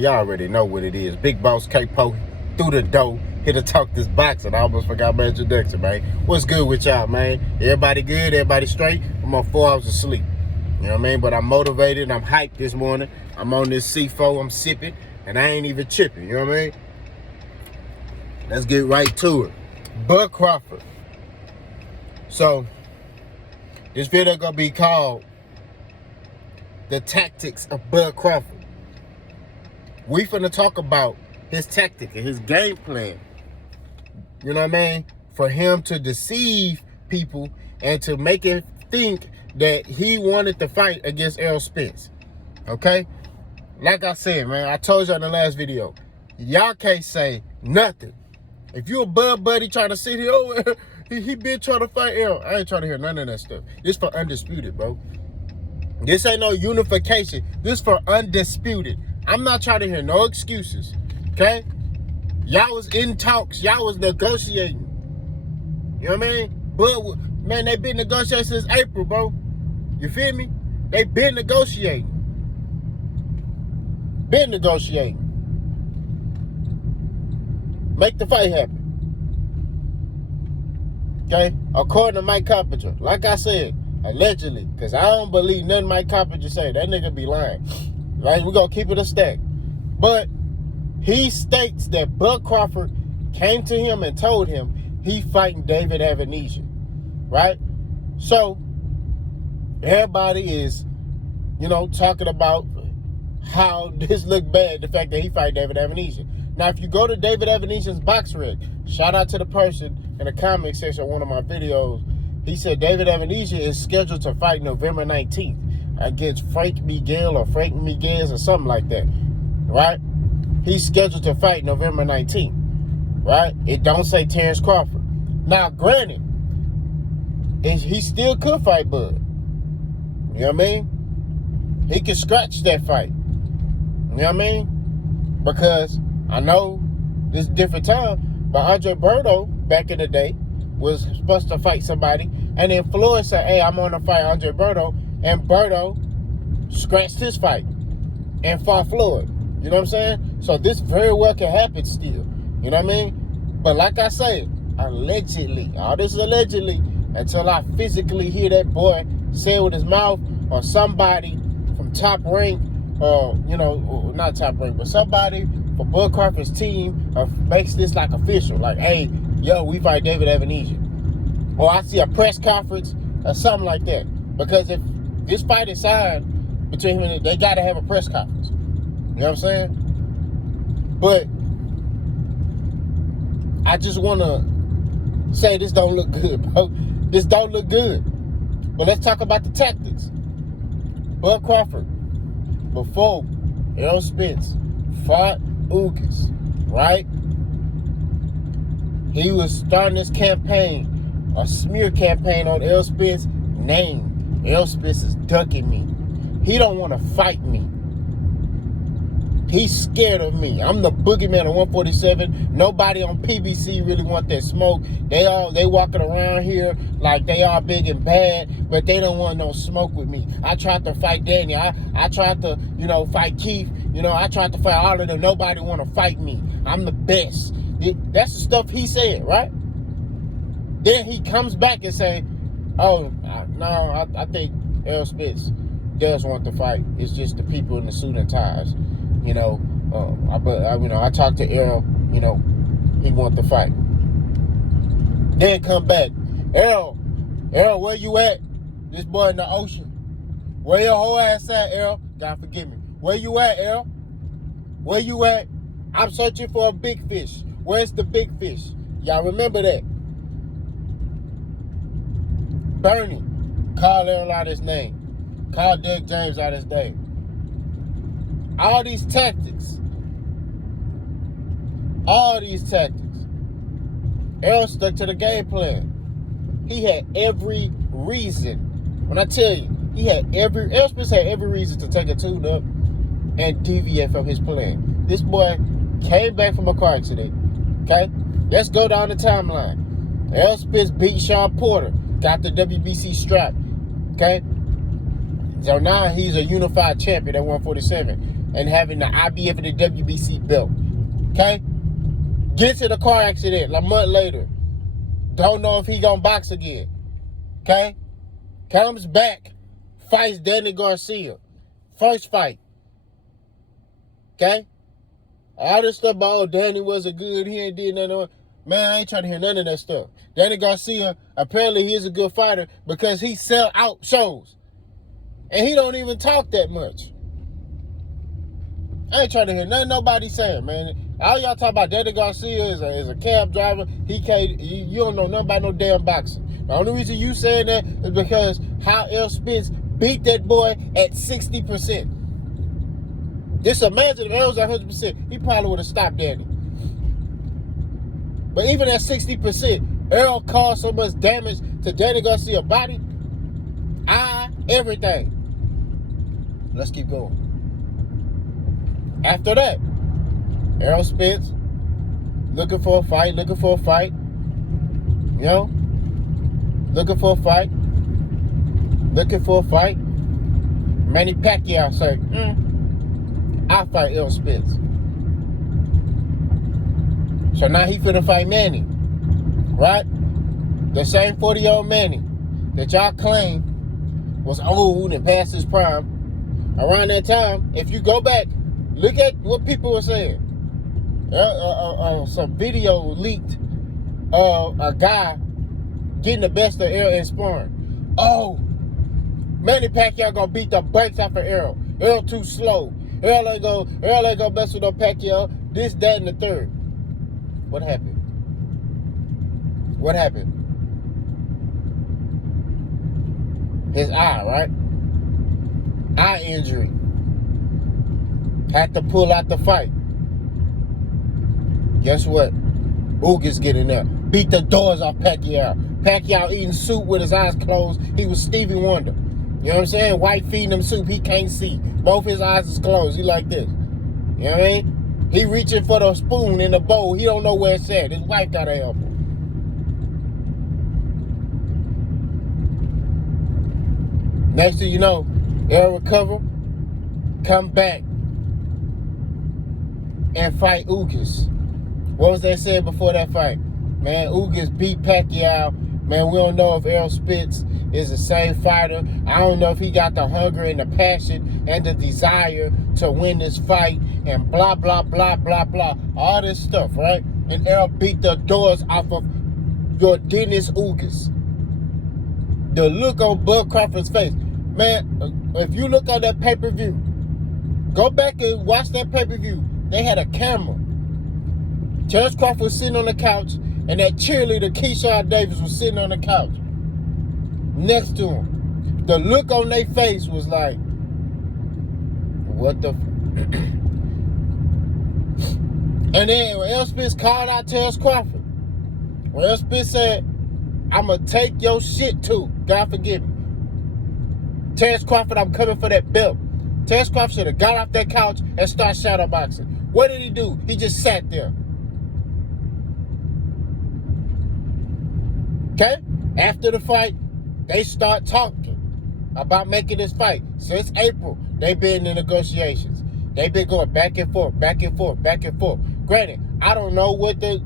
Y'all already know what it is. Big Boss K-Po through the door. Here to talk this boxing. I almost forgot my introduction, man. What's good with y'all, man? Everybody good? Everybody straight? I'm on 4 hours of sleep. You know what I mean? But I'm motivated. I'm hyped this morning. I'm on this C4. I'm sipping. And I ain't even tripping. You know what I mean? Let's get right to it. Bud Crawford. So, this video gonna be called The Tactics of Bud Crawford. We finna talk about his tactic and his game plan. You know what I mean? For him to deceive people and to make it think that he wanted to fight against Errol Spence. Okay? Like I said, man, I told you in the last video, y'all can't say nothing. If you a Bud buddy trying to sit here, oh, he been trying to fight Errol. I ain't trying to hear none of that stuff. This for undisputed, bro. This ain't no unification. This for undisputed. I'm not trying to hear no excuses, okay? Y'all was in talks. Y'all was negotiating. You know what I mean? But, man, they been negotiating since April, bro. You feel me? They been negotiating. Been negotiating. Make the fight happen. Okay? According to Mike Carpenter. Like I said, allegedly. Because I don't believe nothing Mike Carpenter say. That nigga be lying. Right? We're going to keep it a stack. But he states that Bud Crawford came to him and told him he fighting David Avanesyan. Right? So, everybody is, you know, talking about how this look bad, the fact that he fight David Avanesyan. Now, if you go to David Avanesyan's box rec, shout out to the person in the comment section of one of my videos. He said David Avanesyan is scheduled to fight November 19th. Against Frank Miguel or something like that, right? He's scheduled to fight November 19th, right? It don't say Terrence Crawford. Now, granted, he still could fight Bud. You know what I mean? He could scratch that fight. You know what I mean? Because I know this is a different time, but Andre Berto, back in the day, was supposed to fight somebody, and then Floyd said, hey, I'm going to fight Andre Berto. And Berto scratched his fight and fought Floyd. You know what I'm saying? So this very well can happen still. You know what I mean? But like I say, allegedly, all this is allegedly, until I physically hear that boy say it with his mouth, or somebody from Top Rank, or, you know, not Top Rank, but somebody from Bud Crawford's team makes this like official. Like, hey, yo, we fight David Avanesyan. Or I see a press conference or something like that. Because if this fight is signed between him and they got to have a press conference. You know what I'm saying? But I just want to say this don't look good, bro. This don't look good. But let's talk about the tactics. Bud Crawford, before Errol Spence fought Ugas, right? He was starting this campaign, a smear campaign on Errol Spence's name. Errol Spence is ducking me. He don't want to fight me. He's scared of me. I'm the boogeyman of 147. Nobody on PBC really want that smoke. They walking around here like they are big and bad, but they don't want no smoke with me. I tried to fight Danny. I tried to, you know, fight Keith. You know, I tried to fight all of them. Nobody want to fight me. I'm the best. That's the stuff he said, right? Then he comes back and say, oh, no, I think Errol Spence does want to fight. It's just the people in the suit and ties. You know, I talked to Errol, you know, he want to fight. Then come back. Errol, where you at? This boy in the ocean. Where your whole ass at, Errol? God forgive me. Where you at, Errol? Where you at? I'm searching for a big fish. Where's the big fish? Y'all remember that? Bernie, call Errol out his name. Call Derek James out his name. All these tactics. Errol stuck to the game plan. He had every reason. When I tell you, Errol Spence had every reason to take a tune up and deviate from his plan. This boy came back from a car accident. Okay? Let's go down the timeline. Errol Spence beat Sean Porter. Got the WBC strap. Okay? So now he's a unified champion at 147. and having the IBF and the WBC belt. Okay? Gets in a car accident a month later. Don't know if he gonna box again. Okay? Comes back, fights Danny Garcia. First fight. Okay? All this stuff about, oh, Danny wasn't good, he ain't did nothing. Man, I ain't trying to hear none of that stuff. Danny Garcia, apparently he is a good fighter because he sell out shows. And he don't even talk that much. I ain't trying to hear nothing nobody saying, man. All y'all talk about Danny Garcia is a cab driver. He can't, you don't know nothing about no damn boxing. The only reason you saying that is because how Errol Spence beat that boy at 60%. Just imagine if Errol's at 100%, he probably would have stopped Danny. But even at 60%, Errol caused so much damage to Danny Garcia's body, eye, everything. Let's keep going. After that, Errol Spence looking for a fight. You know? Looking for a fight. Manny Pacquiao said, I'll fight Errol Spence. So now he finna fight Manny. Right? The same 40-year-old Manny that y'all claim was old and past his prime. Around that time, if you go back, look at what people were saying. Some video leaked of a guy getting the best of Errol in sparring. Oh, Manny Pacquiao gonna beat the brakes off of Errol. Errol too slow. Errol ain't gonna mess with no Pacquiao. This, that, and the third. What happened? His eye, right? Eye injury. Had to pull out the fight. Guess what? Ugas getting there. Beat the doors off Pacquiao. Pacquiao eating soup with his eyes closed. He was Stevie Wonder. You know what I'm saying? White feeding him soup. He can't see. Both his eyes is closed. He like this. You know what I mean? He reaching for the spoon in the bowl. He don't know where it's at. His wife gotta help him. Next thing you know, Errol recover, come back, and fight Ugas. What was they saying before that fight? Man, Ugas beat Pacquiao. Man, we don't know if Errol Spence is the same fighter. I don't know if he got the hunger and the passion and the desire to win this fight and blah, blah, blah, blah, blah. All this stuff, right? And Errol beat the doors off of your Dennis Ugas. The look on Bud Crawford's face. Man, if you look on that pay-per-view, go back and watch that pay-per-view. They had a camera. Terrence Crawford was sitting on the couch, and that cheerleader, Keyshawn Davis, was sitting on the couch next to him. The look on their face was like, what the And then when Errol Spence called out Terrence Crawford, when Errol Spence said, I'm going to take your shit too, God forgive me. Terrence Crawford, I'm coming for that belt. Terrence Crawford should have got off that couch and started shadow boxing. What did he do? He just sat there. Okay? After the fight, they start talking about making this fight. Since April, they've been in negotiations. They've been going back and forth. Granted, I don't know what the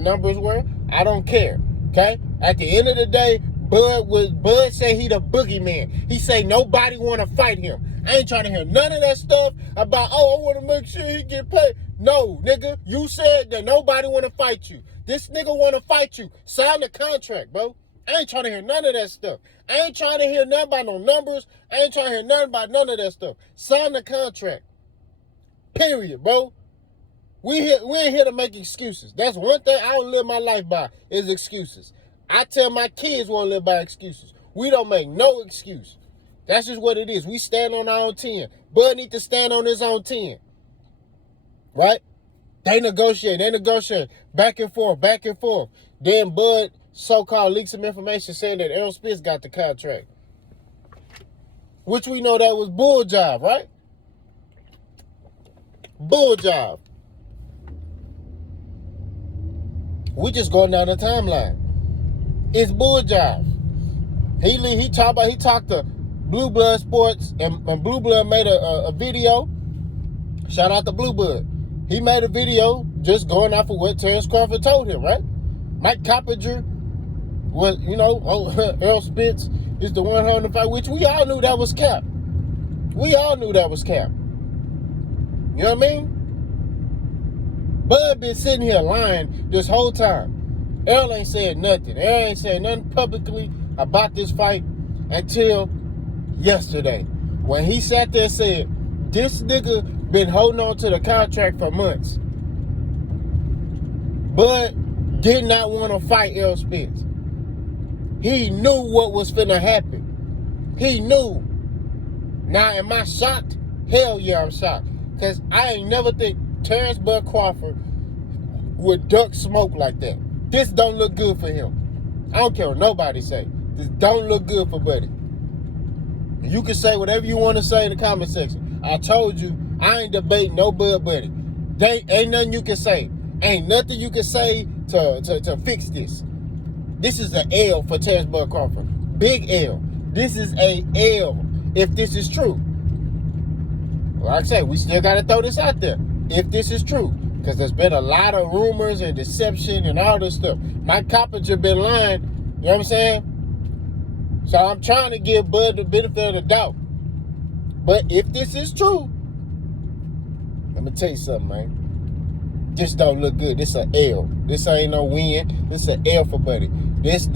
numbers were. I don't care. Okay? At the end of the day, Bud said he the boogeyman. He say nobody want to fight him. I ain't trying to hear none of that stuff about, oh, I want to make sure he get paid. No, nigga, you said that nobody want to fight you. This nigga want to fight you. Sign the contract, bro. I ain't trying to hear none of that stuff. I ain't trying to hear nothing about no numbers. I ain't trying to hear nothing about none of that stuff. Sign the contract. Period, bro. We ain't here to make excuses. That's one thing I don't live my life by is excuses. I tell my kids won't live by excuses. We don't make no excuse. That's just what it is. We stand on our own 10. Bud need to stand on his own 10. Right? They negotiate. Back and forth. Then Bud so-called leaked some information saying that Errol Spence got the contract. Which we know that was bull job, right? Bull job. We just going down the timeline. It's bull job. He talked to Blue Blood Sports, and Blue Blood made a video Shout out to Blue Bud. He made a video just going off of what Terrence Crawford told him, right? Mike Coppinger was, Errol Spence is the one holding the fight, which we all knew that was cap. We all knew that was cap. You know what I mean? Bud been sitting here lying this whole time. Errol ain't said nothing. Errol ain't said nothing publicly about this fight until yesterday, when he sat there and said, this nigga been holding on to the contract for months. Bud did not want to fight Errol Spence. He knew what was finna happen. He knew. Now, am I shocked? Hell yeah, I'm shocked. Because I ain't never think Terrence Bud Crawford would duck smoke like that. This don't look good for him. I don't care what nobody say. This don't look good for Buddy. You can say whatever you want to say in the comment section. I told you, I ain't debating no Bud Buddy. Ain't nothing you can say. Ain't nothing you can say to fix this. This is an L for Terrence Bud Crawford. Big L. This is a L if this is true. Like I said, we still got to throw this out there. If this is true. Because there's been a lot of rumors and deception and all this stuff. Mike Coppinger been lying. You know what I'm saying? So I'm trying to give Bud the benefit of the doubt. But if this is true, let me tell you something, man. This don't look good. This a L. This ain't no win. This a L for Buddy. This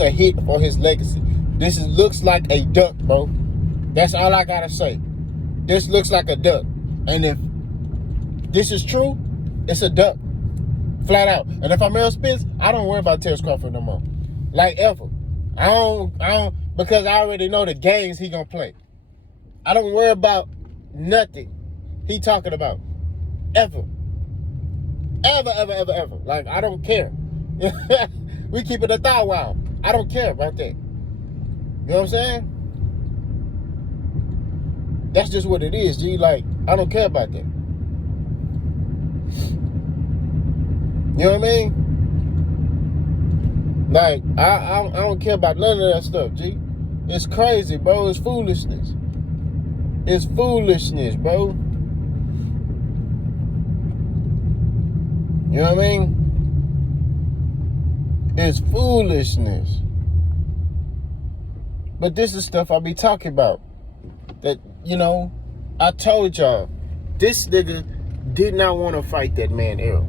a hit for his legacy. This looks like a duck, bro. That's all I gotta say. This looks like a duck. And if this is true, it's a duck. Flat out. And if I'm Errol Spence, I don't worry about Terrence Crawford no more. Like ever. I don't, because I already know the games he gonna play. I don't worry about nothing he talking about. Ever. Ever. Like, I don't care. We keep it a thou wow. I don't care about that. You know what I'm saying? That's just what it is, G. Like, I don't care about that. You know what I mean? Like, I don't care about none of that stuff, G. It's crazy, bro. It's foolishness. It's foolishness, bro. You know what I mean? It's foolishness. But this is stuff I be talking about. That, I told y'all, this nigga did not want to fight that man, Errol.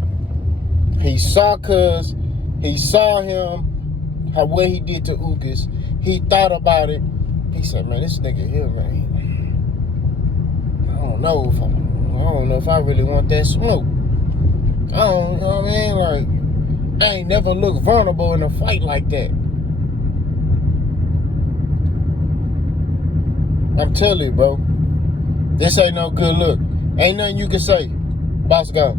He saw Cuz. He saw him, what he did to Ugas. He thought about it. He said, man, this nigga here, man, I don't know if I really want that smoke. I don't, you know what I mean? Like, I ain't never looked vulnerable in a fight like that. I'm telling you, bro. This ain't no good look. Ain't nothing you can say. Boss, go.